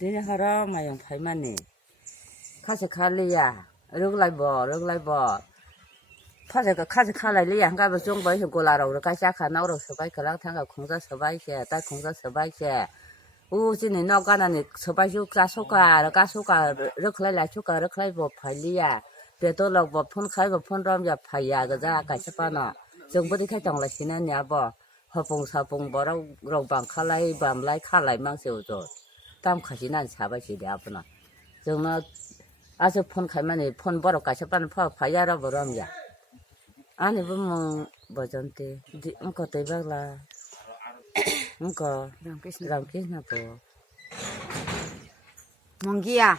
นี่ฮารามาอย่างไผ่มันนี่ข้าจะฆ่าเลยอ่ะเรื่องไรบ่ถ้าจะข้าจะฆ่าอะไรเลยอ่ะก็ไปช่วงไปถึงกุลาเราก็จะฆ่าเราสบายก็แล้วทั้งกับคงจะสบายแค่แต่คงจะสบายแค่ที่นี่นอกกันนี่สบายชุกกาสุกาแล้วก็สุกาเรื่องไรชุกาเรื่องไรบ่ไผ่เลยอ่ะเดี๋ยวตัวเราบ่พ้นใครบ่พ้นรอมอย่าไผ่ยาก็จะก็จะป้าเนาะจงไม่ได้แค่จังไรสินะเนี่ยบ่พอปงสาวปงบ่เราบังข้าไรบังไรข้าไรมั่งเสียวตัวตามข้าสินั่นชาวบ้านสิเดียบนะจงมาอาจจะพ้นใครมาเนี่ยพ้นบ่เรากาชปั้นพ่อพายาเราบ่รอมยาอันนี้บ่มองบ่จันทีมันก็เตะบ้างละมันก็รำกิสนะบ่มองกี้อ่ะ